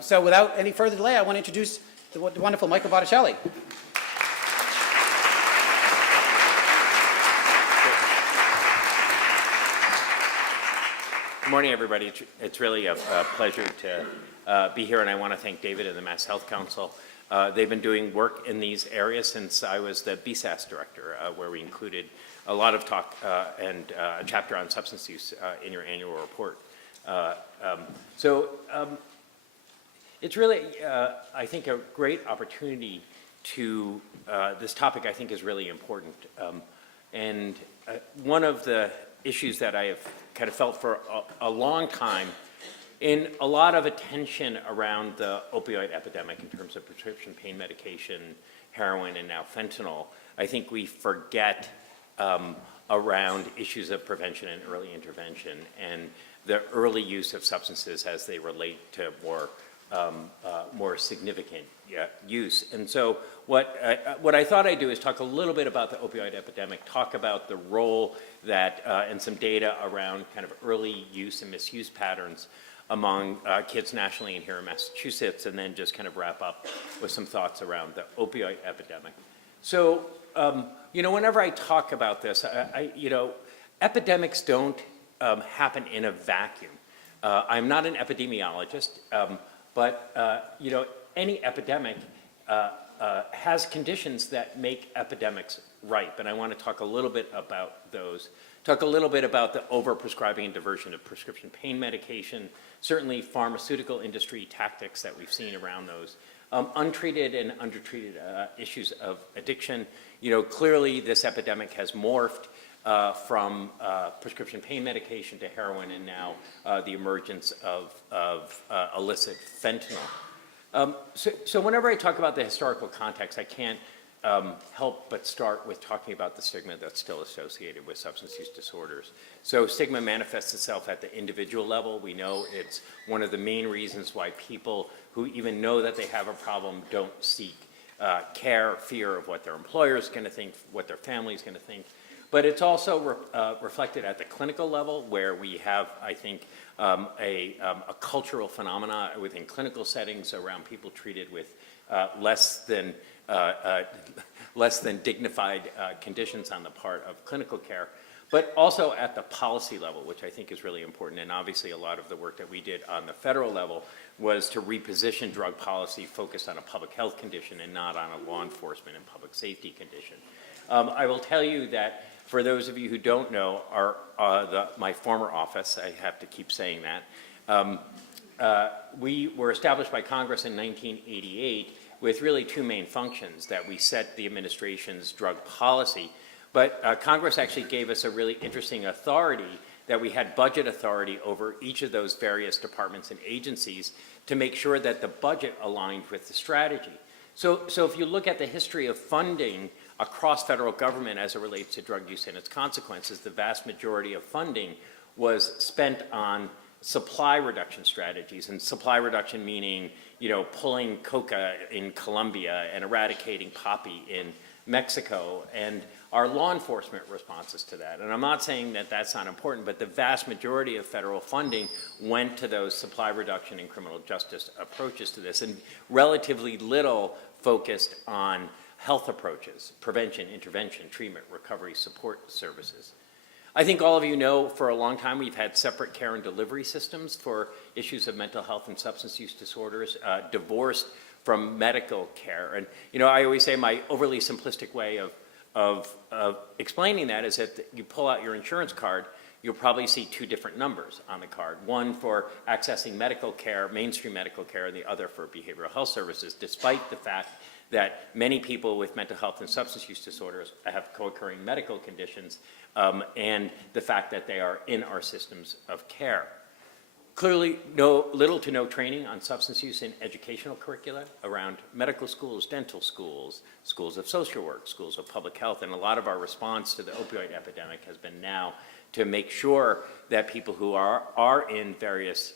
So without any further delay, I want to introduce the wonderful Micheal Botticelli. Good morning, everybody. It's really a pleasure to be here, and I want to thank David and the Mass Health Council. They've been doing work in these areas since I was the BSAS director, where we included a lot of talk and a chapter on substance use in your annual report. It's really, I think, a great opportunity to, this topic I think is really important. One of the issues that I have kind of felt for a long time, in a lot of attention around the opioid epidemic in terms of prescription pain medication, heroin, and now fentanyl, I think we forget around issues of prevention and early intervention and the early use of substances as they relate to more significant use. And so what I thought I'd do is talk a little bit about the opioid epidemic, talk about the role that and some data around kind of early use and misuse patterns among kids nationally and here in Massachusetts, and then just kind of wrap up with some thoughts around the opioid epidemic. So, whenever I talk about this, epidemics don't happen in a vacuum. I'm not an epidemiologist, but any epidemic has conditions that make epidemics ripe, and I want to talk a little bit about those. Talk a little bit about the overprescribing and diversion of prescription pain medication, certainly pharmaceutical industry tactics that we've seen around those, untreated and undertreated issues of addiction. Clearly this epidemic has morphed from prescription pain medication to heroin, and now the emergence of illicit fentanyl. So whenever I talk about the historical context, I can't help but start with talking about the stigma that's still associated with substance use disorders. So stigma manifests itself at the individual level. We know it's one of the main reasons why people who even know that they have a problem don't seek care, fear of what their employer is going to think, what their family is going to think. But it's also reflected at the clinical level, where we have, I think, a cultural phenomena within clinical settings around people treated with less than dignified conditions on the part of clinical care, but also at the policy level, which I think is really important. And obviously a lot of the work that we did on the federal level was to reposition drug policy focused on a public health condition and not on a law enforcement and public safety condition. I will tell you that for those of you who don't know, my former office, I have to keep saying that, we were established by Congress in 1988 with really two main functions: that we set the administration's drug policy, but Congress actually gave us a really interesting authority, that we had budget authority over each of those various departments and agencies to make sure that the budget aligned with the strategy. So if you look at the history of funding across federal government as it relates to drug use and its consequences, the vast majority of funding was spent on supply reduction strategies, and supply reduction meaning, pulling coca in Colombia and eradicating poppy in Mexico, and our law enforcement responses to that. And I'm not saying that that's not important, but the vast majority of federal funding went to those supply reduction and criminal justice approaches to this, and relatively little focused on health approaches: prevention, intervention, treatment, recovery, support services. I think all of you know, for a long time we've had separate care and delivery systems for issues of mental health and substance use disorders, divorced from medical care. And I always say my overly simplistic way of explaining that is that you pull out your insurance card, you'll probably see two different numbers on the card: one for accessing medical care, mainstream medical care, and the other for behavioral health services, despite the fact that many people with mental health and substance use disorders have co-occurring medical conditions, and the fact that they are in our systems of care. Clearly, little to no training on substance use in educational curricula around medical schools, dental schools, schools of social work, schools of public health, and a lot of our response to the opioid epidemic has been now to make sure that people who are in various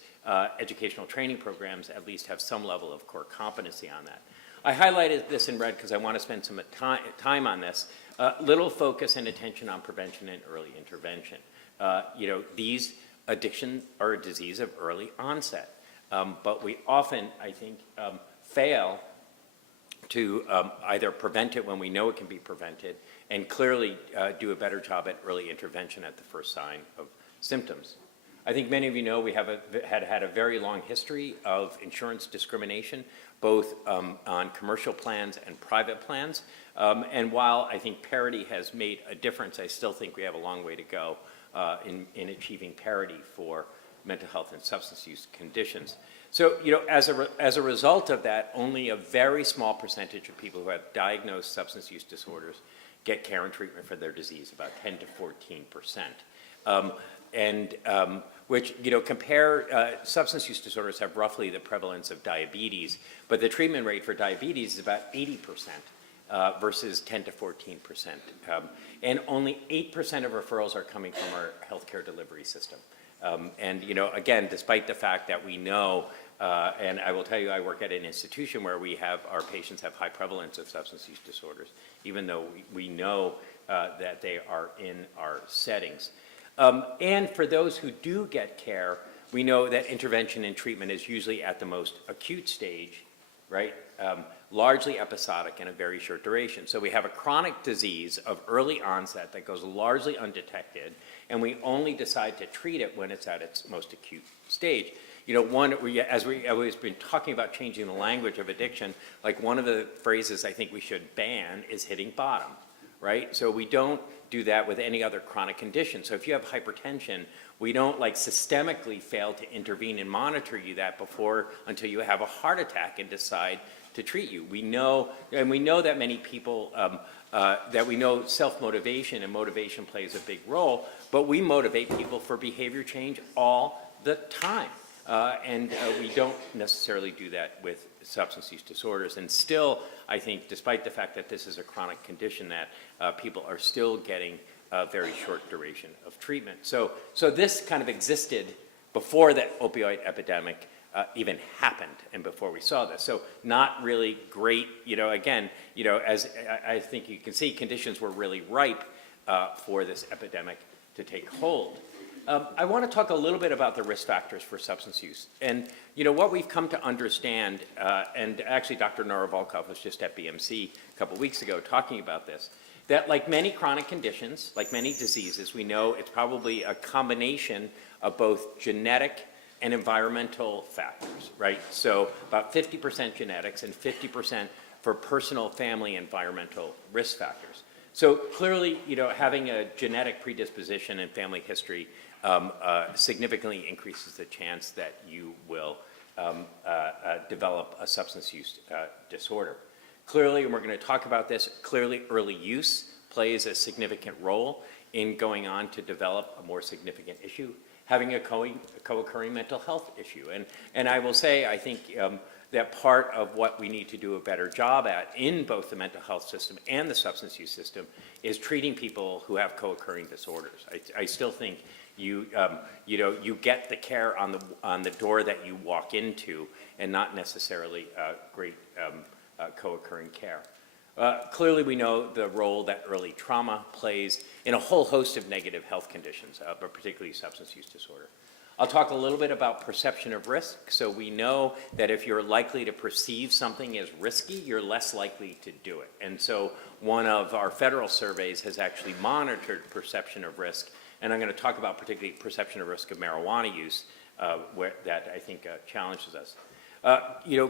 educational training programs at least have some level of core competency on that. I highlighted this in red because I want to spend some time on this. Little focus and attention on prevention and early intervention. These addictions are a disease of early onset. but we often, I think, fail to either prevent it when we know it can be prevented, and clearly do a better job at early intervention at the first sign of symptoms. I think many of you know we have had a very long history of insurance discrimination, both on commercial plans and private plans. And while I think parity has made a difference, I still think we have a long way to go in achieving parity for mental health and substance use conditions. So, as a result of that, only a very small percentage of people who have diagnosed substance use disorders get care and treatment for their disease, about 10 to 14%. Which, compare substance use disorders have roughly the prevalence of diabetes, but the treatment rate for diabetes is about 80%. Versus 10 to 14%. And only 8% of referrals are coming from our healthcare delivery system. And, again, despite the fact that we know, and I will tell you, I work at an institution where our patients have high prevalence of substance use disorders, even though we know that they are in our settings. And for those who do get care, we know that intervention and treatment is usually at the most acute stage, right? Largely episodic and a very short duration. So we have a chronic disease of early onset that goes largely undetected, and we only decide to treat it when it's at its most acute stage. As we've been talking about changing the language of addiction, like one of the phrases I think we should ban is hitting bottom, right? So we don't do that with any other chronic condition. So if you have hypertension, we don't systemically fail to intervene and monitor you until you have a heart attack and decide to treat you. We know that many people, that we know self-motivation and motivation plays a big role, but we motivate people for behavior change all the time. And we don't necessarily do that with substance use disorders. And still, I think, despite the fact that this is a chronic condition, that people are still getting a very short duration of treatment. So this kind of existed before the opioid epidemic even happened and before we saw this. So not really great, as I think you can see, conditions were really ripe for this epidemic to take hold. I want to talk a little bit about the risk factors for substance use. And, what we've come to understand, and actually Dr. Nora Volkov was just at BMC a couple weeks ago talking about this, that like many chronic conditions, like many diseases, we know it's probably a combination of both genetic and environmental factors, right? So about 50% genetics and 50% for personal, family, environmental risk factors. So clearly, having a genetic predisposition and family history significantly increases the chance that you will develop a substance use disorder. Clearly, and we're going to talk about this, clearly early use plays a significant role in going on to develop a more significant issue, having a co-occurring mental health issue. And I will say, I think that part of what we need to do a better job at in both the mental health system and the substance use system is treating people who have co-occurring disorders. I still think you get the care on the door that you walk into, and not necessarily great co-occurring care. Clearly, we know the role that early trauma plays in a whole host of negative health conditions, but particularly substance use disorder. I'll talk a little bit about perception of risk. So we know that if you're likely to perceive something as risky, you're less likely to do it. And so one of our federal surveys has actually monitored perception of risk, and I'm going to talk about particularly perception of risk of marijuana use, that I think challenges us.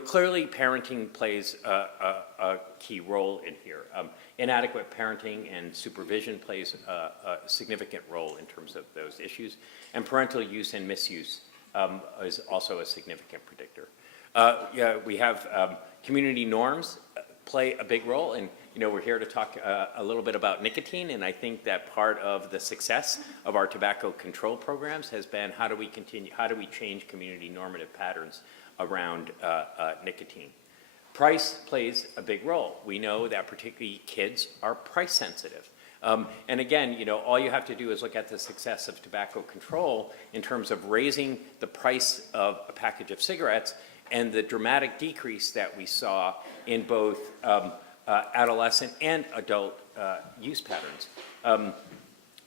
Clearly parenting plays a key role in here. Inadequate parenting and supervision plays a significant role in terms of those issues. And parental use and misuse is also a significant predictor. We have community norms play a big role, and we're here to talk a little bit about nicotine, and I think that part of the success of our tobacco control programs has been how do we change community normative patterns around nicotine. Price plays a big role. We know that particularly kids are price sensitive. And again, all you have to do is look at the success of tobacco control in terms of raising the price of a package of cigarettes and the dramatic decrease that we saw in both adolescent and adult use patterns.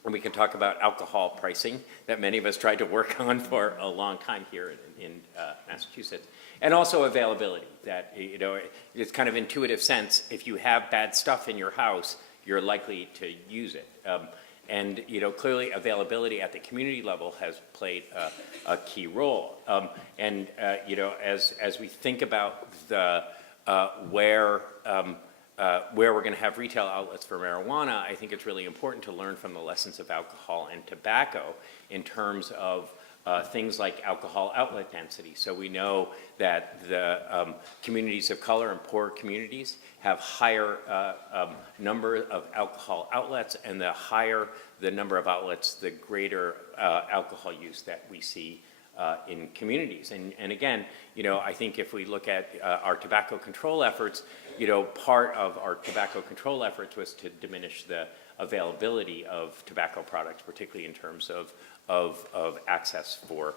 And we can talk about alcohol pricing that many of us tried to work on for a long time here in Massachusetts. And also availability, that, you know, it's kind of intuitive sense. If you have bad stuff in your house, you're likely to use it. And, you know, clearly availability at the community level has played a key role. You know, as we think about the, where we're going to have retail outlets for marijuana, I think it's really important to learn from the lessons of alcohol and tobacco in terms of things like alcohol outlet density. So we know that the communities of color and poor communities have higher number of alcohol outlets, and the higher the number of outlets, the greater alcohol use that we see in communities. And again, you know, I think if we look at our tobacco control efforts, you know, part of our tobacco control efforts was to diminish the availability of tobacco products, particularly in terms of access for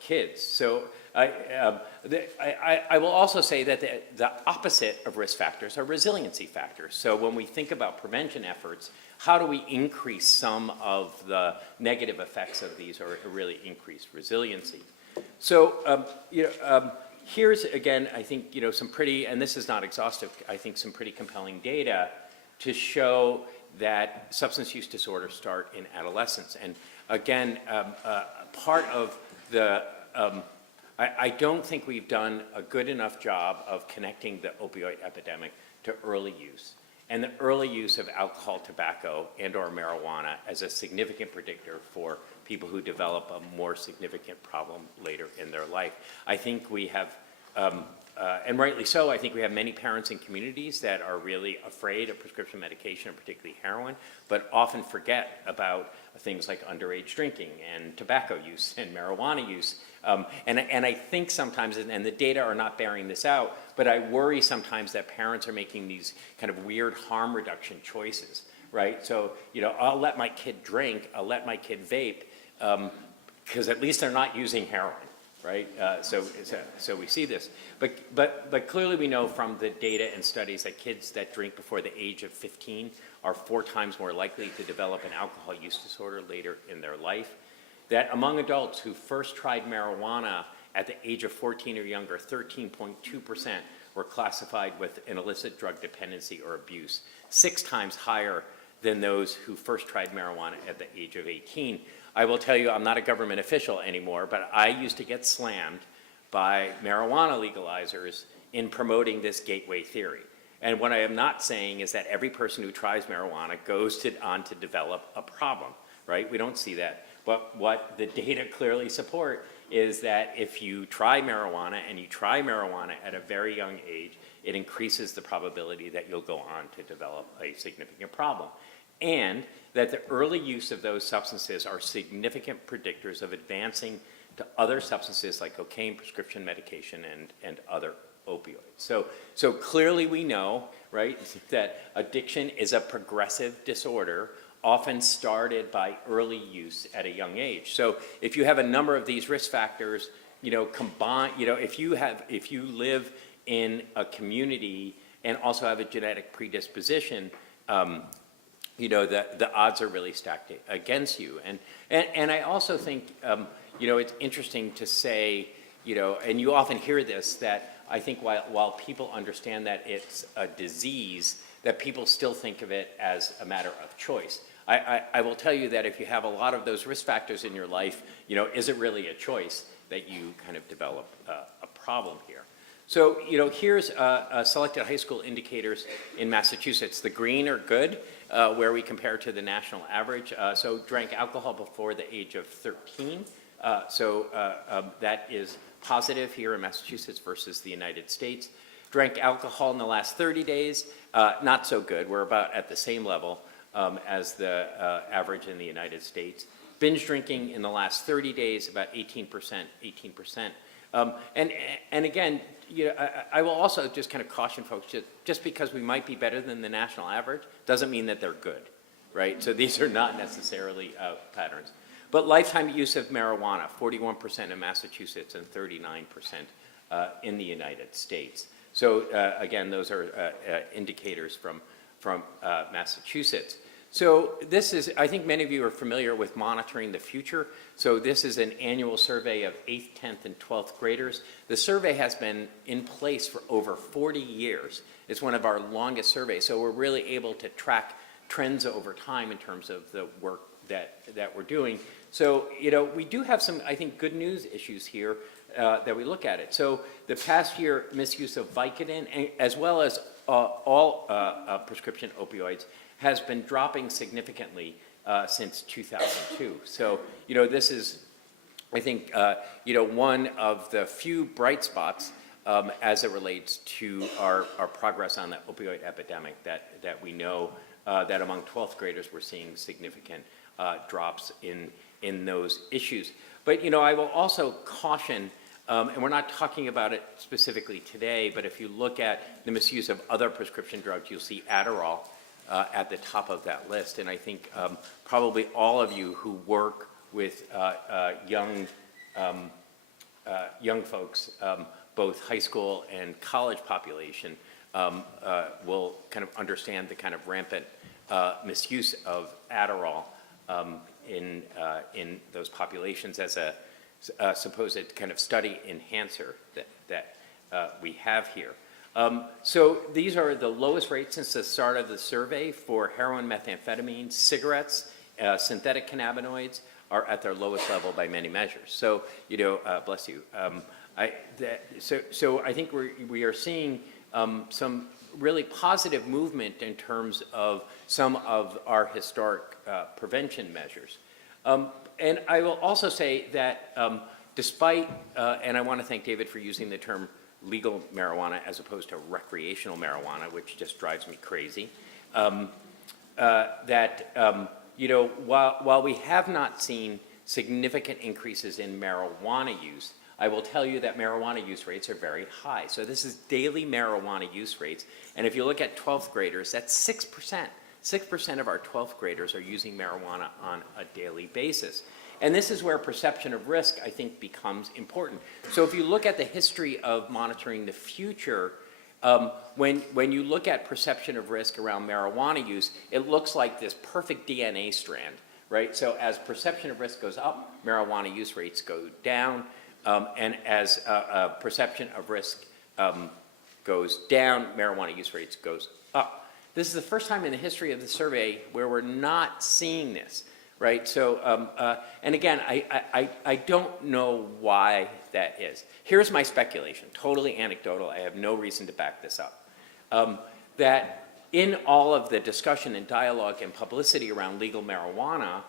kids. So I will also say that the opposite of risk factors are resiliency factors. So when we think about prevention efforts, how do we increase some of the negative effects of these, or really increase resiliency? So here's, again, I think, you know, some pretty, and this is not exhaustive, I think some pretty compelling data to show that substance use disorders start in adolescence. And again, part of the, I don't think we've done a good enough job of connecting the opioid epidemic to early use, and the early use of alcohol, tobacco, and or marijuana as a significant predictor for people who develop a more significant problem later in their life. I think we have, and rightly so, I think we have many parents in communities that are really afraid of prescription medication, and particularly heroin, but often forget about things like underage drinking and tobacco use and marijuana use. And I think sometimes, and the data are not bearing this out, but I worry sometimes that parents are making these kind of weird harm reduction choices, right? So, you know, I'll let my kid drink, I'll let my kid vape, because at least they're not using heroin, right? So we see this. But clearly we know from the data and studies that kids that drink before the age of 15 are 4 times more likely to develop an alcohol use disorder later in their life. That among adults who first tried marijuana at the age of 14 or younger, 13.2% were classified with an illicit drug dependency or abuse, 6 times higher than those who first tried marijuana at the age of 18. I will tell you, I'm not a government official anymore, but I used to get slammed by marijuana legalizers in promoting this gateway theory. And what I am not saying is that every person who tries marijuana goes on to develop a problem, right? We don't see that. But what the data clearly support is that if you try marijuana, and you try marijuana at a very young age, it increases the probability that you'll go on to develop a significant problem. And that the early use of those substances are significant predictors of advancing to other substances like cocaine, prescription medication, and other opioids. So clearly we know, right, that addiction is a progressive disorder, often started by early use at a young age. So if you have a number of these risk factors, you know, combine, you know, if you live in a community and also have a genetic predisposition, you know, the odds are really stacked against you. And I also think, you know, it's interesting to say, you know, and you often hear this, that I think while people understand that it's a disease, that people still think of it as a matter of choice. I will tell you that if you have a lot of those risk factors in your life, you know, is it really a choice that you kind of develop a problem here? So, you know, here's selected high school indicators in Massachusetts. The green are good, where we compare to the national average. So drank alcohol before the age of 13. That is positive here in Massachusetts versus the United States. Drank alcohol in the last 30 days, not so good. We're about at the same level as the average in the United States. Binge drinking in the last 30 days, about 18%. And again, you know, I will also just kind of caution folks, just because we might be better than the national average doesn't mean that they're good, right? So these are not necessarily patterns. But lifetime use of marijuana, 41% in Massachusetts and 39% in the United States. So again, those are indicators from Massachusetts. So this is, I think many of you are familiar with Monitoring the Future. So this is an annual survey of 8th, 10th, and 12th graders. The survey has been in place for over 40 years. It's one of our longest surveys. So we're really able to track trends over time in terms of the work that we're doing. So, we do have some, I think, good news issues here that we look at it. So the past year, misuse of Vicodin, as well as all prescription opioids, has been dropping significantly since 2002. So, this is, I think, one of the few bright spots as it relates to our progress on the opioid epidemic that we know that among 12th graders we're seeing significant drops in those issues. But, I will also caution, and we're not talking about it specifically today, but if you look at the misuse of other prescription drugs, you'll see Adderall at the top of that list. And I think probably all of you who work with young folks, both high school and college population, will kind of understand the kind of rampant misuse of Adderall in those populations as a supposed kind of study enhancer that we have here. So these are the lowest rates since the start of the survey for heroin, methamphetamine, cigarettes, synthetic cannabinoids are at their lowest level by many measures. So, bless you. So I think we are seeing some really positive movement in terms of some of our historic prevention measures. And I will also say that despite, and I want to thank David for using the term legal marijuana as opposed to recreational marijuana, which just drives me crazy, while we have not seen significant increases in marijuana use, I will tell you that marijuana use rates are very high. So this is daily marijuana use rates. And if you look at 12th graders, that's 6%. 6% of our 12th graders are using marijuana on a daily basis. And this is where perception of risk, I think, becomes important. So if you look at the history of Monitoring the Future, when you look at perception of risk around marijuana use, it looks like this perfect DNA strand, right? So as perception of risk goes up, marijuana use rates go down. And as perception of risk goes down, marijuana use rates goes up. This is the first time in the history of the survey where we're not seeing this, right? So, and again, I don't know why that is. Here's my speculation, totally anecdotal. I have no reason to back this up. That in all of the discussion and dialogue and publicity around legal marijuana,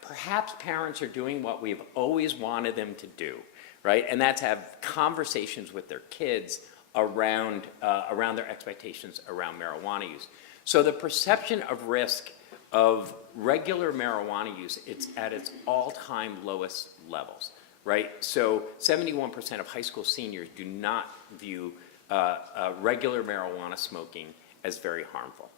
perhaps parents are doing what we've always wanted them to do, right? And that's have conversations with their kids around their expectations around marijuana use. So the perception of risk of regular marijuana use, it's at its all-time lowest levels, right? So 71% of high school seniors do not view regular marijuana smoking as very harmful.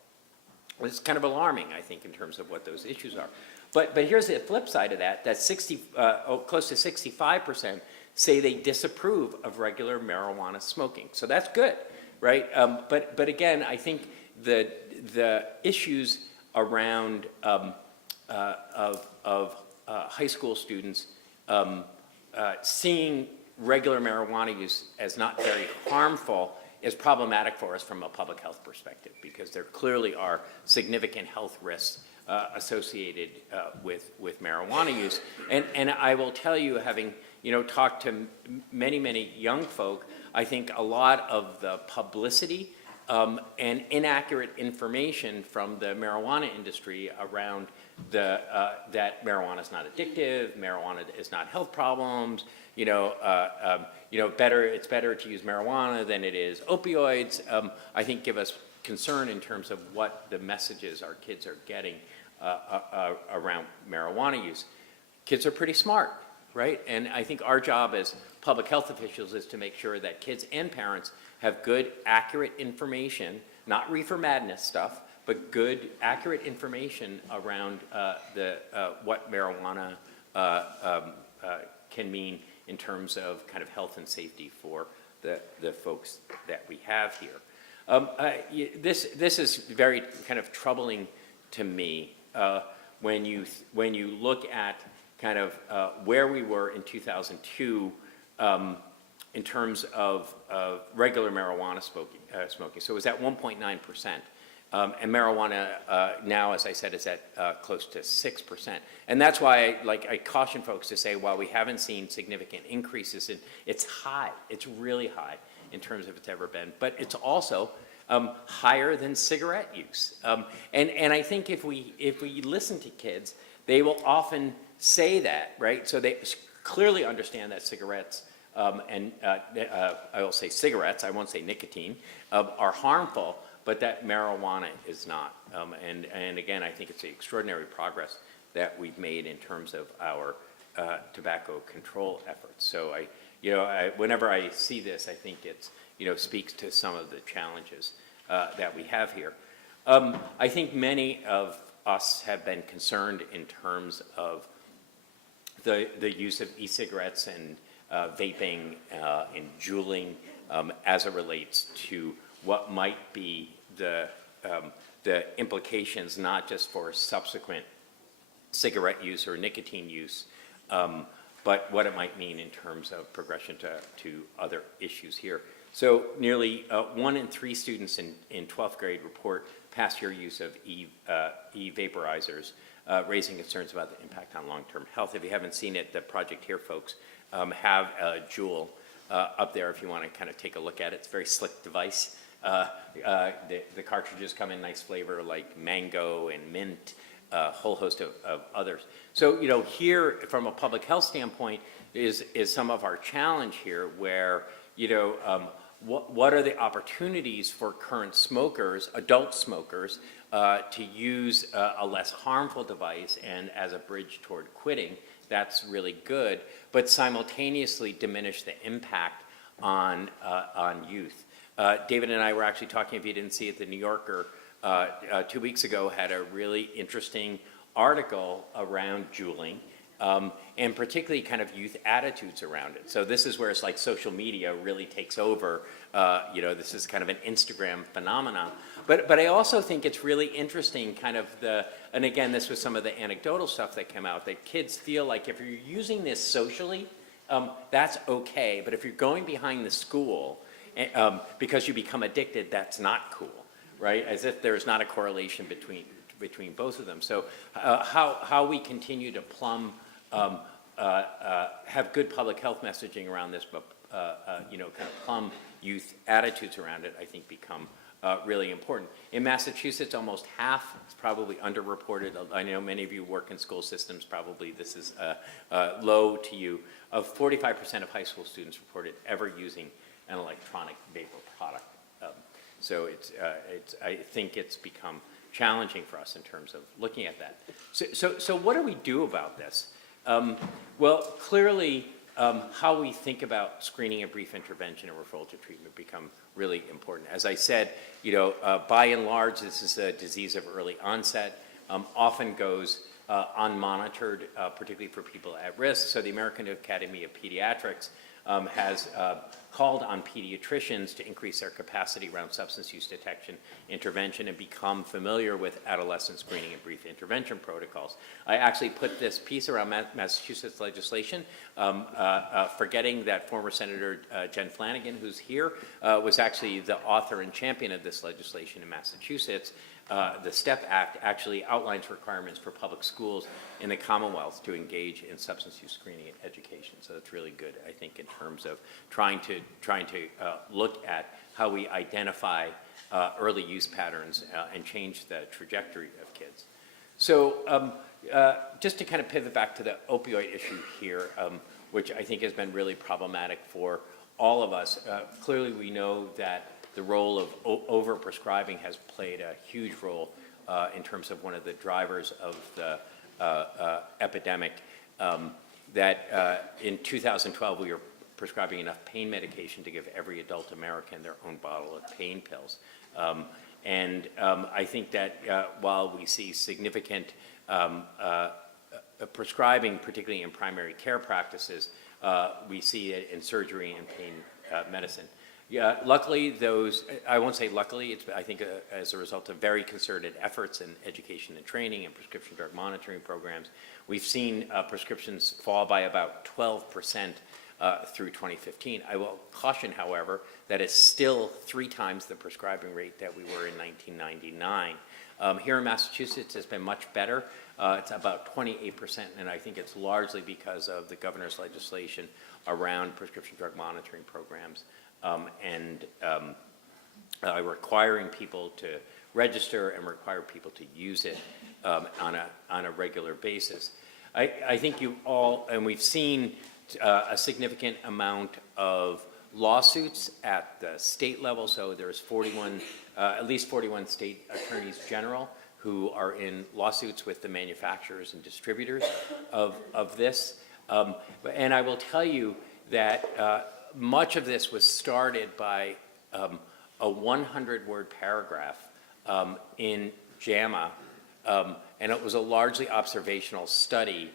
It's kind of alarming, I think, in terms of what those issues are. But here's the flip side of that, close to 65% say they disapprove of regular marijuana smoking. So that's good, right? But again, I think the issues around high school students seeing regular marijuana use as not very harmful is problematic for us from a public health perspective, because there clearly are significant health risks associated with marijuana use. And I will tell you, having talked to many young folk, I think a lot of the publicity and inaccurate information from the marijuana industry around that marijuana is not addictive, marijuana is not health problems, it's better to use marijuana than it is opioids, I think give us concern in terms of what the messages our kids are getting around marijuana use. Kids are pretty smart, right? And I think our job as public health officials is to make sure that kids and parents have good, accurate information, not reefer madness stuff, but good, accurate information around what marijuana can mean in terms of kind of health and safety for the folks that we have here. This is very kind of troubling to me when you look at kind of where we were in 2002 in terms of regular marijuana smoking. So it was at 1.9%. And marijuana now, as I said, is at close to 6%. And that's why I caution folks to say, while we haven't seen significant increases, it's high. It's really high in terms of it's ever been. But it's also higher than cigarette use. And I think if we listen to kids, they will often say that, right? So they clearly understand that cigarettes, I will say cigarettes, I won't say nicotine, are harmful, but that marijuana is not. And again, I think it's the extraordinary progress that we've made in terms of our tobacco control efforts. So whenever I see this, I think it's, speaks to some of the challenges that we have here. I think many of us have been concerned in terms of the use of e-cigarettes and vaping and juuling as it relates to what might be the implications, not just for subsequent cigarette use or nicotine use, but what it might mean in terms of progression to other issues here. So nearly 1 in 3 students in 12th grade report past year use of e-vaporizers, raising concerns about the impact on long-term health. If you haven't seen it, the project here, folks, have a Juul up there if you want to kind of take a look at it. It's a very slick device. The cartridges come in nice flavor like mango and mint, a whole host of others. So, here from a public health standpoint is some of our challenge here where, what are the opportunities for current smokers, adult smokers, to use a less harmful device and as a bridge toward quitting. That's really good, but simultaneously diminish the impact on youth. David and I were actually talking, if you didn't see it, the New Yorker 2 weeks ago had a really interesting article around juuling, and particularly kind of youth attitudes around it. So this is where it's like social media really takes over. This is kind of an Instagram phenomenon. But I also think it's really interesting kind of and again, this was some of the anecdotal stuff that came out, that kids feel like if you're using this socially, that's okay. But if you're going behind the school because you become addicted, that's not cool, right? As if there's not a correlation between both of them. So how we continue to have good public health messaging around this, but kind of plumb youth attitudes around it, I think become really important. In Massachusetts, almost half, it's probably underreported. I know many of you work in school systems, probably this is low to you, of 45% of high school students reported ever using an electronic vapor product. So I think it's become challenging for us in terms of looking at that. So what do we do about this? Well, clearly, how we think about screening and brief intervention and referral to treatment become really important. As I said, by and large, this is a disease of early onset, often goes unmonitored, particularly for people at risk. So the American Academy of Pediatrics has called on pediatricians to increase their capacity around substance use detection, intervention, and become familiar with adolescent screening and brief intervention protocols. I actually put this piece around Massachusetts legislation, forgetting that former Senator Jen Flanagan, who's here, was actually the author and champion of this legislation in Massachusetts. The STEP Act actually outlines requirements for public schools in the Commonwealth to engage in substance use screening and education. So that's really good, I think, in terms of trying to look at how we identify early use patterns and change the trajectory of kids. So just to kind of pivot back to the opioid issue here, which I think has been really problematic for all of us. Clearly, we know that the role of overprescribing has played a huge role in terms of one of the drivers of the epidemic. That in 2012, we were prescribing enough pain medication to give every adult American their own bottle of pain pills. I think that while we see significant prescribing, particularly in primary care practices, we see it in surgery and pain medicine. Yeah, luckily those, I won't say luckily, it's, I think as a result of very concerted efforts in education and training and prescription drug monitoring programs, we've seen prescriptions fall by about 12% through 2015. I will caution, however, that it's still 3 times the prescribing rate that we were in 1999. Here in Massachusetts, it's been much better. It's about 28%, and I think it's largely because of the governor's legislation around prescription drug monitoring programs and requiring people to register and require people to use it on a regular basis. I think you all, and we've seen a significant amount of lawsuits at the state level. So there's 41, at least 41 state attorneys general who are in lawsuits with the manufacturers and distributors of this. And I will tell you that much of this was started by a 100-word paragraph in JAMA, and it was a largely observational study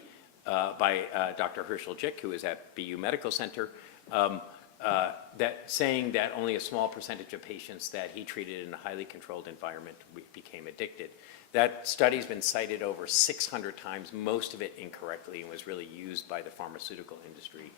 by Dr. Herschel Jick, who is at BU Medical Center, that saying that only a small percentage of patients that he treated in a highly controlled environment became addicted. That study's been cited over 600 times, most of it incorrectly, and was really used by the pharmaceutical industry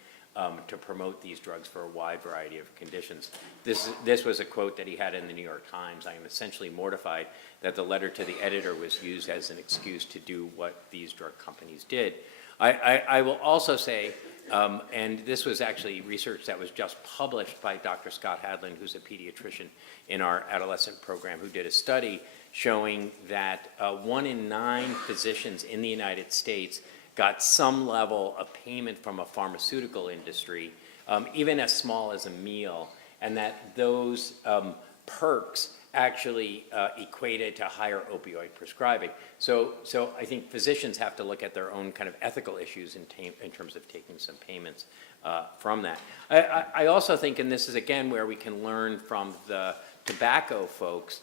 to promote these drugs for a wide variety of conditions. This was a quote that he had in the New York Times. I am essentially mortified that the letter to the editor was used as an excuse to do what these drug companies did. I will also say, and this was actually research that was just published by Dr. Scott Hadlin, who's a pediatrician in our adolescent program, who did a study showing that 1 in 9 physicians in the United States got some level of payment from a pharmaceutical industry, even as small as a meal, and that those perks actually equated to higher opioid prescribing. So I think physicians have to look at their own kind of ethical issues in terms of taking some payments from that. I also think, and this is again where we can learn from the tobacco folks,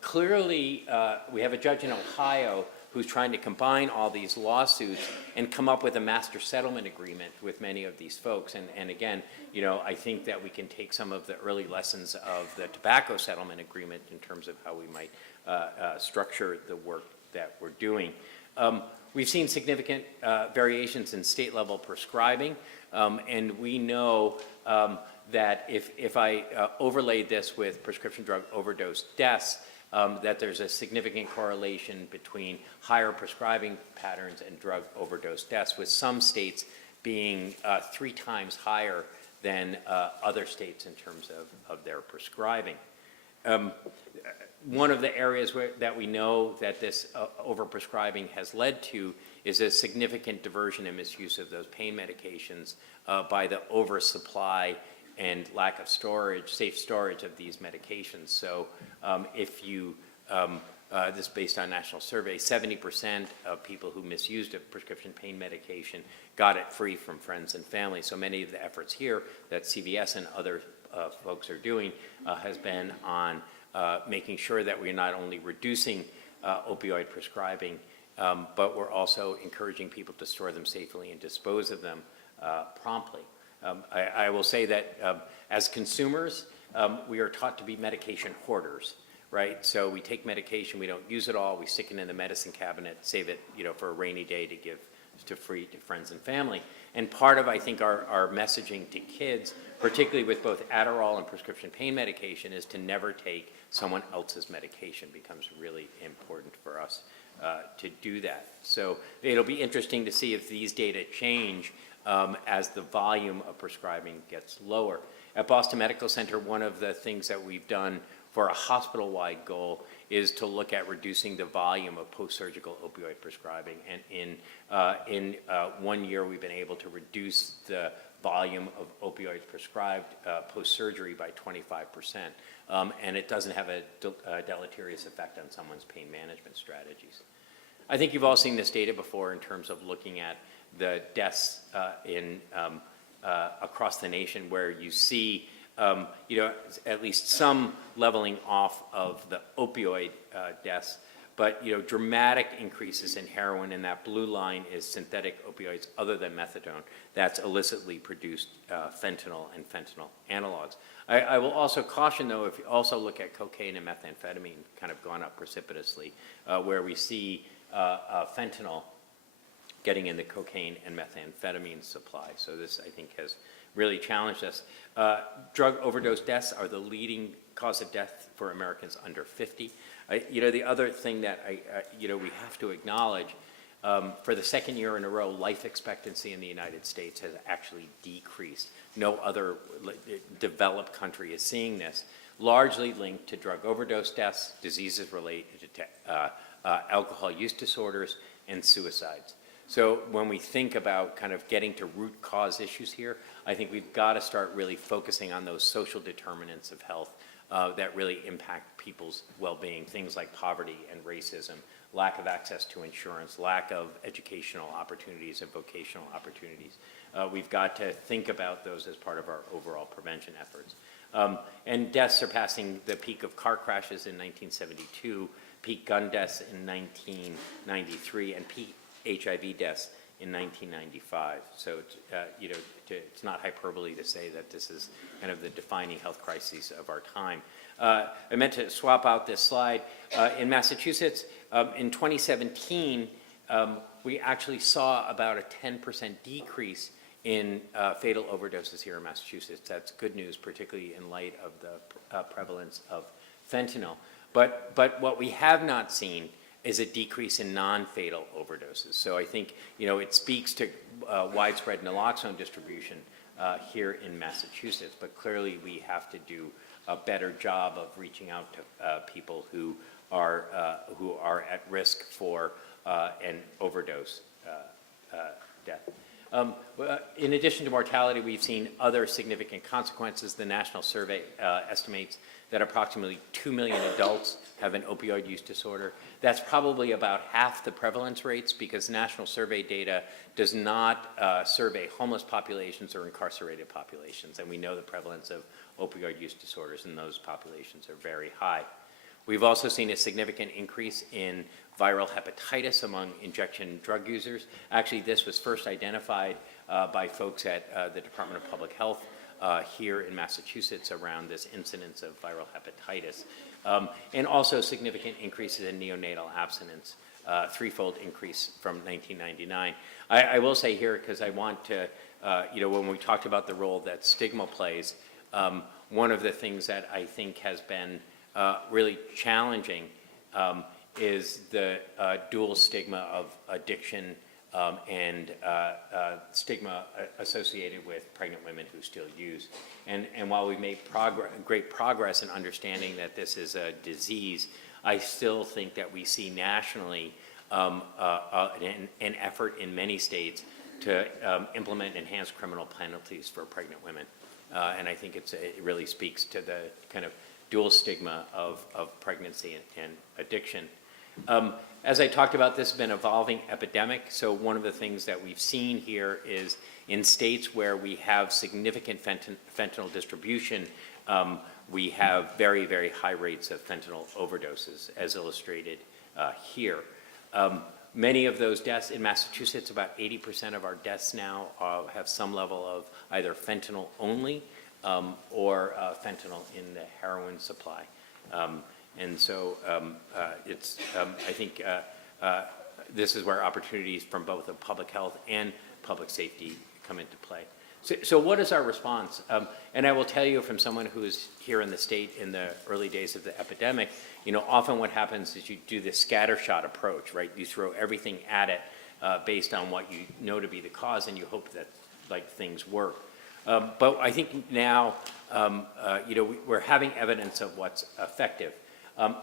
clearly we have a judge in Ohio who's trying to combine all these lawsuits and come up with a master settlement agreement with many of these folks. And again, you know, I think that we can take some of the early lessons of the tobacco settlement agreement in terms of how we might structure the work that we're doing. We've seen significant variations in state level prescribing, and we know that if I overlaid this with prescription drug overdose deaths, that there's a significant correlation between higher prescribing patterns and drug overdose deaths, with some states being 3 times higher than other states in terms of their prescribing. One of the areas that we know that this overprescribing has led to is a significant diversion and misuse of those pain medications by the oversupply and lack of storage, safe storage of these medications. So if you, this is based on national survey, 70% of people who misused a prescription pain medication got it free from friends and family. So many of the efforts here that CVS and other folks are doing has been on making sure that we're not only reducing opioid prescribing, but we're also encouraging people to store them safely and dispose of them promptly. I will say that as consumers, we are taught to be medication hoarders, right? So we take medication, we don't use it all, we stick it in the medicine cabinet, save it, you know, for a rainy day to give to friends and family. And part of, I think, our messaging to kids, particularly with both Adderall and prescription pain medication, is to never take someone else's medication. Becomes really important for us to do that. So it'll be interesting to see if these data change as the volume of prescribing gets lower. At Boston Medical Center, one of the things that we've done for a hospital-wide goal is to look at reducing the volume of post-surgical opioid prescribing. And in 1 year, we've been able to reduce the volume of opioids prescribed post-surgery by 25%. And it doesn't have a deleterious effect on someone's pain management strategies. I think you've all seen this data before in terms of looking at the deaths across the nation, where you see you know, at least some leveling off of the opioid deaths, but dramatic increases in heroin, and that blue line is synthetic opioids other than methadone. That's illicitly produced fentanyl and fentanyl analogs. I will also caution, though, if you also look at cocaine and methamphetamine kind of gone up precipitously, where we see fentanyl getting in the cocaine and methamphetamine supply. So this, I think, has really challenged us. Drug overdose deaths are the leading cause of death for Americans under 50. The other thing that we have to acknowledge, for the second year in a row, life expectancy in the United States has actually decreased. No other developed country is seeing this, largely linked to drug overdose deaths, diseases related to alcohol use disorders, and suicides. So when we think about kind of getting to root cause issues here, I think we've got to start really focusing on those social determinants of health that really impact people's well-being, things like poverty and racism, lack of access to insurance, lack of educational opportunities and vocational opportunities. We've got to think about those as part of our overall prevention efforts. And deaths surpassing the peak of car crashes in 1972, peak gun deaths in 1993, and peak HIV deaths in 1995. So, it's not hyperbole to say that this is kind of the defining health crises of our time. I meant to swap out this slide. In Massachusetts, in 2017, we actually saw about a 10% decrease in fatal overdoses here in Massachusetts. That's good news, particularly in light of the prevalence of fentanyl. But what we have not seen is a decrease in non-fatal overdoses. So I think, it speaks to widespread naloxone distribution here in Massachusetts, but clearly we have to do a better job of reaching out to people who are at risk for an overdose death. In addition to mortality, we've seen other significant consequences. The national survey estimates that approximately 2 million adults have an opioid use disorder. That's probably about half the prevalence rates, because national survey data does not survey homeless populations or incarcerated populations, and we know the prevalence of opioid use disorders in those populations are very high. We've also seen a significant increase in viral hepatitis among injection drug users. Actually, this was first identified by folks at the Department of Public Health here in Massachusetts around this incidence of viral hepatitis. And also significant increases in neonatal abstinence, threefold increase from 1999. I will say here, because I want to, when we talked about the role that stigma plays, one of the things that I think has been really challenging is the dual stigma of addiction and stigma associated with pregnant women who still use. And while we've made great progress in understanding that this is a disease, I still think that we see nationally an effort in many states to implement enhanced criminal penalties for pregnant women. And I think it really speaks to the kind of dual stigma of pregnancy and addiction. As I talked about, this has been an evolving epidemic. So one of the things that we've seen here is in states where we have significant fentanyl distribution, we have very, very high rates of fentanyl overdoses, as illustrated here. Many of those deaths in Massachusetts, about 80% of our deaths now have some level of either fentanyl only or fentanyl in the heroin supply. And so I think this is where opportunities from both the public health and public safety come into play. So what is our response? And I will tell you, from someone who is here in the state in the early days of the epidemic, often what happens is you do this scattershot approach, right? You throw everything at it based on what you know to be the cause, and you hope that things work. But I think now, we're having evidence of what's effective.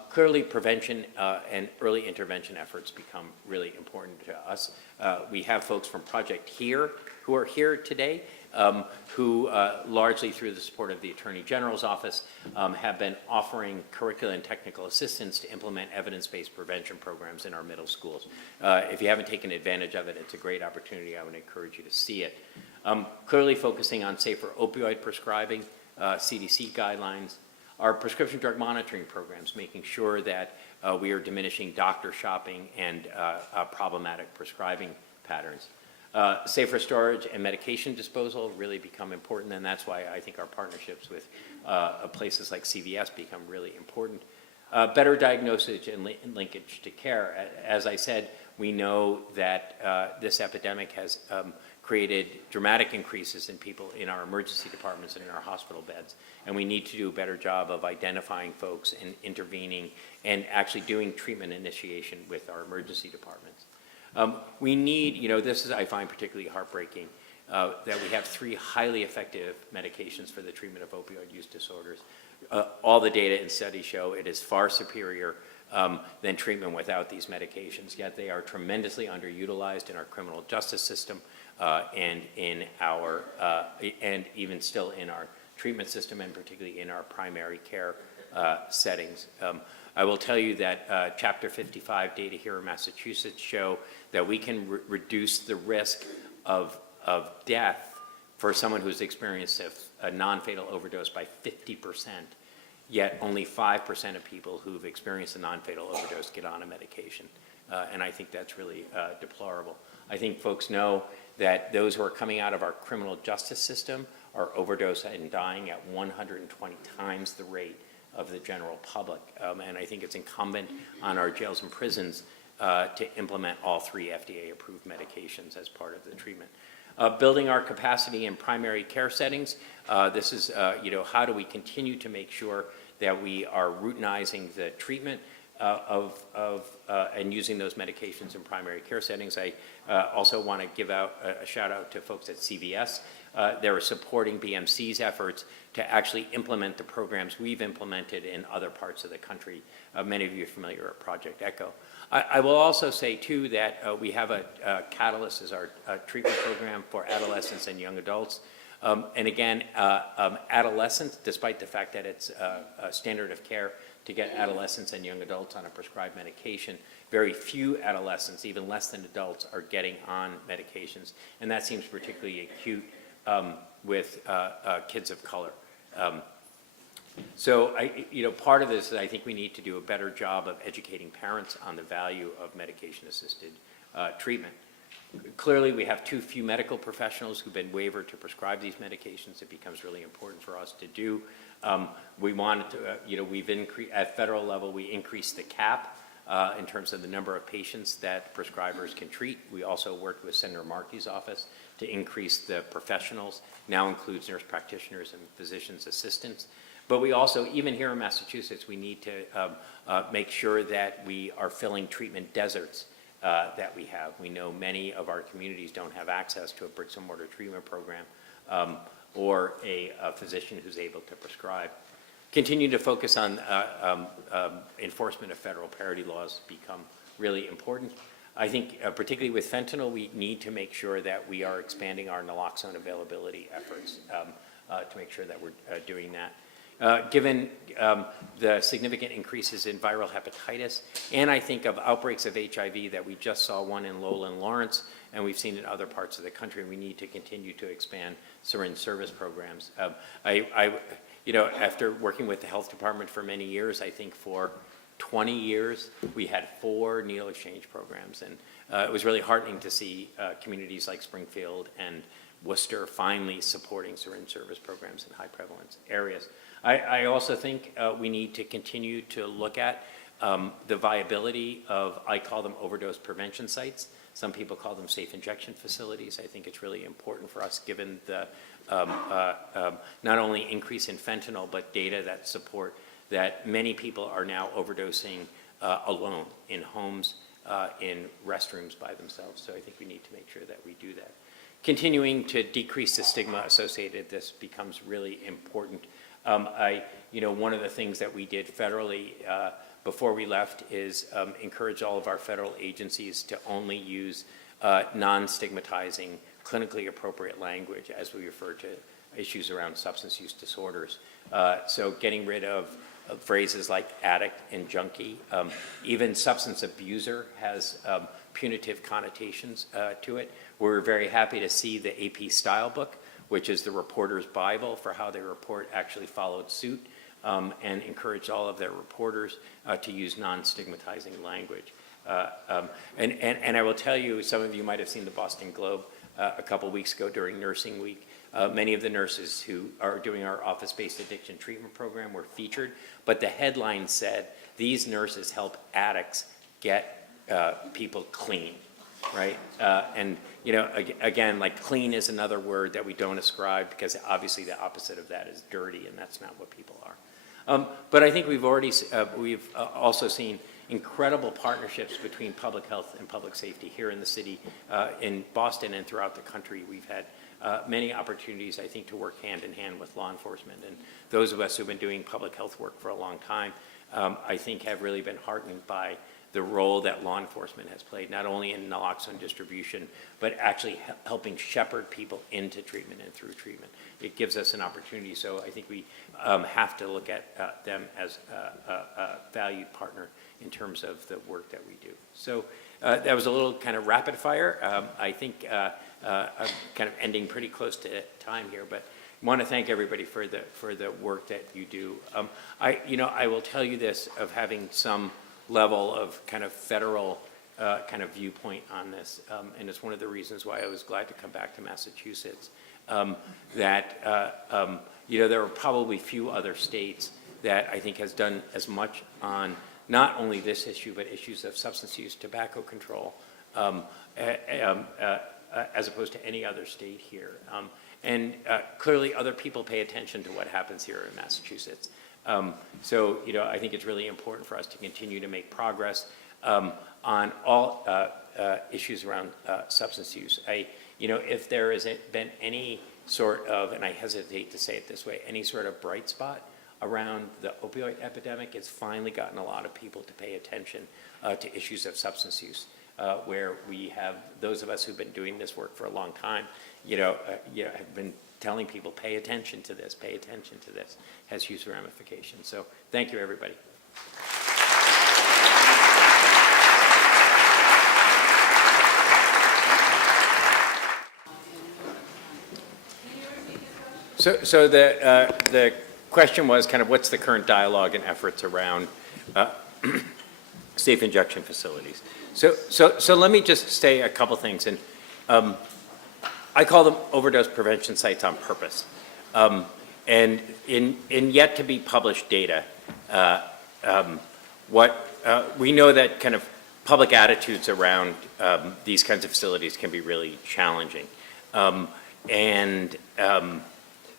Clearly, prevention and early intervention efforts become really important to us. We have folks from Project HERE who are here today, who largely through the support of the Attorney General's office have been offering curricular and technical assistance to implement evidence-based prevention programs in our middle schools. If you haven't taken advantage of it, it's a great opportunity. I would encourage you to see it. Clearly focusing on safer opioid prescribing, CDC guidelines, our prescription drug monitoring programs, making sure that We are diminishing doctor shopping and problematic prescribing patterns. Safer storage and medication disposal really become important, and that's why I think our partnerships with places like CVS become really important. Better diagnosis and linkage to care. As I said, we know that this epidemic has created dramatic increases in people in our emergency departments and in our hospital beds, and we need to do a better job of identifying folks and intervening and actually doing treatment initiation with our emergency departments. We need, this is, I find particularly heartbreaking, that we have 3 highly effective medications for the treatment of opioid use disorders. All the data and studies show it is far superior than treatment without these medications, yet they are tremendously underutilized in our criminal justice system and in our, and even still in our treatment system, and particularly in our primary care settings. I will tell you that Chapter 55 data here in Massachusetts show that we can reduce the risk of death for someone who's experienced a non-fatal overdose by 50%, yet only 5% of people who've experienced a non-fatal overdose get on a medication. And I think that's really deplorable. I think folks know that those who are coming out of our criminal justice system are overdosing and dying at 120 times the rate of the general public. And I think it's incumbent on our jails and prisons to implement all 3 FDA-approved medications as part of the treatment. Building our capacity in primary care settings. This is, how do we continue to make sure that we are routinizing the treatment and using those medications in primary care settings. I also want to give out a shout out to folks at CVS. They're supporting BMC's efforts to actually implement the programs we've implemented in other parts of the country. Many of you are familiar with Project ECHO. I will also say, too, that we have a Catalyst as our treatment program for adolescents and young adults. And again, adolescents, despite the fact that it's a standard of care to get adolescents and young adults on a prescribed medication, very few adolescents, even less than adults, are getting on medications. And that seems particularly acute with kids of color. So part of this is I think we need to do a better job of educating parents on the value of medication-assisted treatment. Clearly, we have too few medical professionals who've been waived to prescribe these medications. It becomes really important for us to do. We wanted to, we've increased, at federal level, we increased the cap in terms of the number of patients that prescribers can treat. We also worked with Senator Markey's office to increase the professionals, now includes nurse practitioners and physician's assistants. But we also, even here in Massachusetts, we need to make sure that we are filling treatment deserts that we have. We know many of our communities don't have access to a bricks and mortar treatment program or a physician who's able to prescribe. Continue to focus on enforcement of federal parity laws become really important. I think particularly with fentanyl, we need to make sure that we are expanding our naloxone availability efforts to make sure that we're doing that. Given the significant increases in viral hepatitis, and I think of outbreaks of HIV that we just saw one in Lowell and Lawrence, and we've seen in other parts of the country, we need to continue to expand syringe service programs. After working with the health department for many years, I think for 20 years, we had 4 needle exchange programs, and it was really heartening to see communities like Springfield and Worcester finally supporting syringe service programs in high prevalence areas. I also think we need to continue to look at the viability of, I call them overdose prevention sites. Some people call them safe injection facilities. I think it's really important for us, given the not only increase in fentanyl, but data that support that many people are now overdosing alone in homes, in restrooms by themselves. So I think we need to make sure that we do that. Continuing to decrease the stigma associated, this becomes really important. One of the things that we did federally before we left is encourage all of our federal agencies to only use non-stigmatizing, clinically appropriate language as we refer to issues around substance use disorders. So getting rid of phrases like addict and junkie. Even substance abuser has punitive connotations to it. We're very happy to see the AP Style book, which is the reporter's Bible for how they report, actually followed suit and encouraged all of their reporters to use non-stigmatizing language. And I will tell you, some of you might have seen the Boston Globe a couple weeks ago during Nursing Week. Many of the nurses who are doing our office-based addiction treatment program were featured, but the headline said, "These nurses help addicts get people clean," right? And, you know, again, like clean is another word that we don't ascribe, because obviously the opposite of that is dirty, and that's not what people are. But I think we've also seen incredible partnerships between public health and public safety here in the city, in Boston and throughout the country. We've had many opportunities, I think, to work hand in hand with law enforcement. And those of us who've been doing public health work for a long time, I think have really been heartened by the role that law enforcement has played, not only in naloxone distribution, but actually helping shepherd people into treatment and through treatment. It gives us an opportunity, so I think we have to look at them as a valued partner in terms of the work that we do. So that was a little kind of rapid fire. I think I'm kind of ending pretty close to time here, but I want to thank everybody for the work that you do. I will tell you this, of having some level of kind of federal kind of viewpoint on this, and it's one of the reasons why I was glad to come back to Massachusetts, that there are probably few other states that I think has done as much on not only this issue, but issues of substance use, tobacco control, as opposed to any other state here. And clearly other people pay attention to what happens here in Massachusetts. So, I think it's really important for us to continue to make progress on all issues around substance use. If there has been any sort of, and I hesitate to say it this way, any sort of bright spot around the opioid epidemic, it's finally gotten a lot of people to pay attention to issues of substance use, where we have those of us who've been doing this work for a long time, have been telling people, pay attention to this, has huge ramifications. So thank you, everybody. So the question was kind of what's the current dialogue and efforts around safe injection facilities. So let me just say a couple things, and I call them overdose prevention sites on purpose. And in yet to be published data, we know that kind of public attitudes around these kinds of facilities can be really challenging.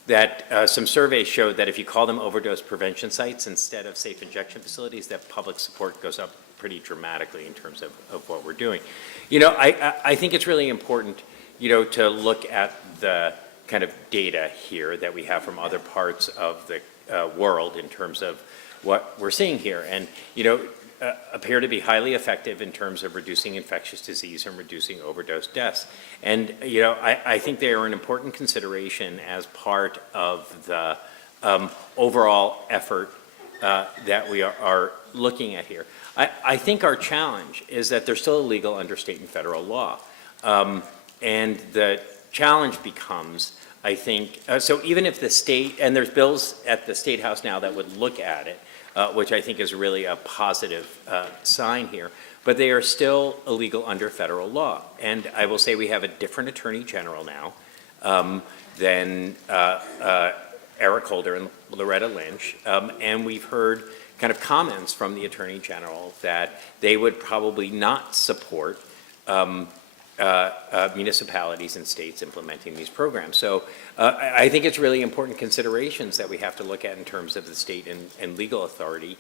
That some surveys showed that if you call them overdose prevention sites instead of safe injection facilities, that public support goes up pretty dramatically in terms of what we're doing. I think it's really important, to look at the kind of data here that we have from other parts of the world in terms of what we're seeing here, and, appear to be highly effective in terms of reducing infectious disease and reducing overdose deaths. And, I think they are an important consideration as part of the overall effort that we are looking at here. I think our challenge is that they're still illegal under state and federal law. And the challenge becomes, I think, so even if the state, and there's bills at the State House now that would look at it, which I think is really a positive sign here, but they are still illegal under federal law. And I will say we have a different Attorney General now than Eric Holder and Loretta Lynch, and we've heard kind of comments from the Attorney General that they would probably not support municipalities and states implementing these programs. So I think it's really important considerations that we have to look at in terms of the state and legal authority,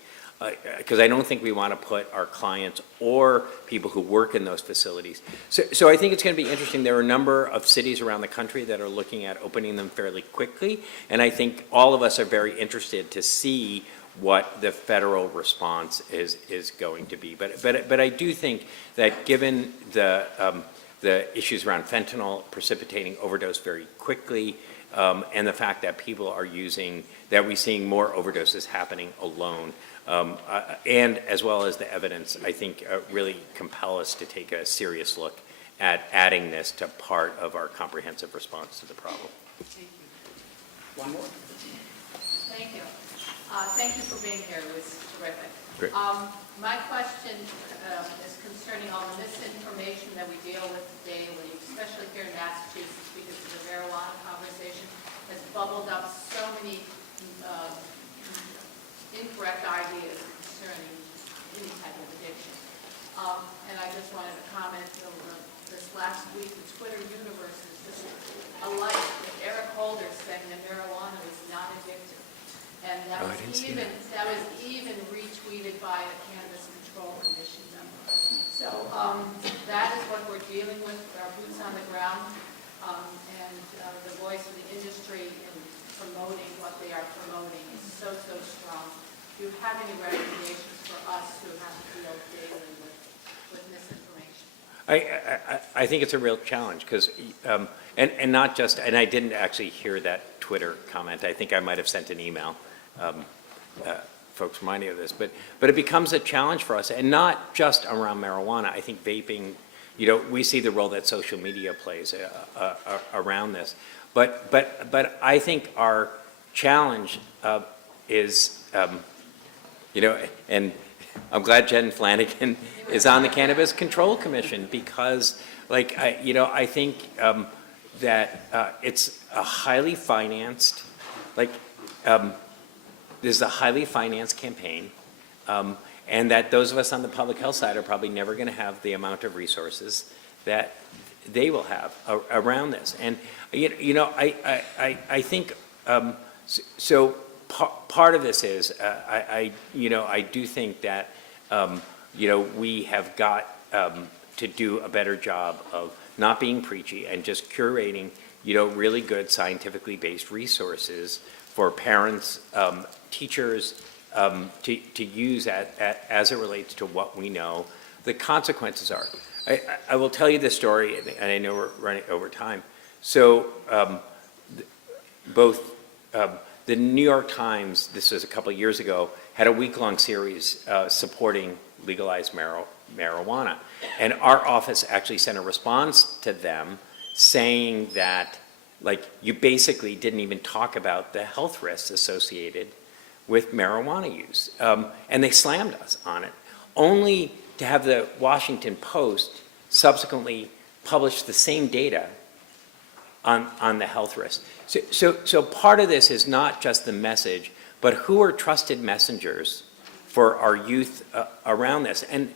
because I don't think we want to put our clients or people who work in those facilities. So I think it's going to be interesting. There are a number of cities around the country that are looking at opening them fairly quickly, and I think all of us are very interested to see what the federal response is going to be. But I do think that given the issues around fentanyl precipitating overdose very quickly, and the fact that people are that we're seeing more overdoses happening alone, and as well as the evidence, I think really compel us to take a serious look at adding this to part of our comprehensive response to the problem. Thank you. One more. Thank you. Thank you for being here. It was terrific. Great. My question is concerning all the misinformation that we deal with daily, especially here in Massachusetts, because of the marijuana conversation has bubbled up so many incorrect ideas concerning any type of addiction. And I just wanted to comment over this last week, the Twitter universe is just alike with Eric Holder saying that marijuana is not addictive. And that was even retweeted by a Cannabis Control Commission member. So that is what we're dealing with, our boots on the ground, and the voice of the industry in promoting what they are promoting is so strong. Do you have any recommendations for us who have to deal daily with misinformation? I think it's a real challenge because, and not just, and I didn't actually hear that Twitter comment. I think I might have sent an email, folks reminding of this, but it becomes a challenge for us, and not just around marijuana. I think vaping, we see the role that social media plays around this, but I think our challenge is, and I'm glad Jen Flanagan is on the Cannabis Control Commission because, I think that it's a highly financed, this is a highly financed campaign, and that those of us on the public health side are probably never going to have the amount of resources that they will have around this. And, I think, so part of this is, I do think that, we have got to do a better job of not being preachy and just curating, really good scientifically based resources for parents, teachers, to use as it relates to what we know the consequences are. I will tell you this story, and I know we're running over time. So both the New York Times, this was a couple of years ago, had a week-long series supporting legalized marijuana. And our office actually sent a response to them saying that, you basically didn't even talk about the health risks associated with marijuana use. And they slammed us on it, only to have the Washington Post subsequently publish the same data on the health risks. So part of this is not just the message, but who are trusted messengers for our youth around this. And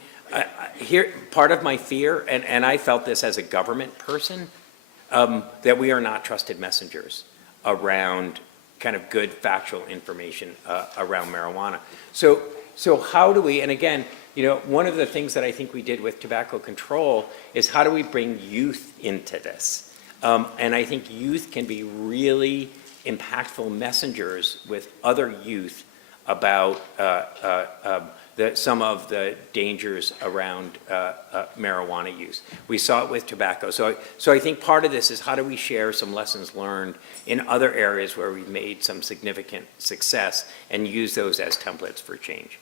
here, part of my fear, and I felt this as a government person, that we are not trusted messengers around kind of good factual information around marijuana. So how do we, and again, one of the things that I think we did with tobacco control is how do we bring youth into this? And I think youth can be really impactful messengers with other youth about some of the dangers around marijuana use. We saw it with tobacco. So I think part of this is how do we share some lessons learned in other areas where we've made some significant success and use those as templates for change.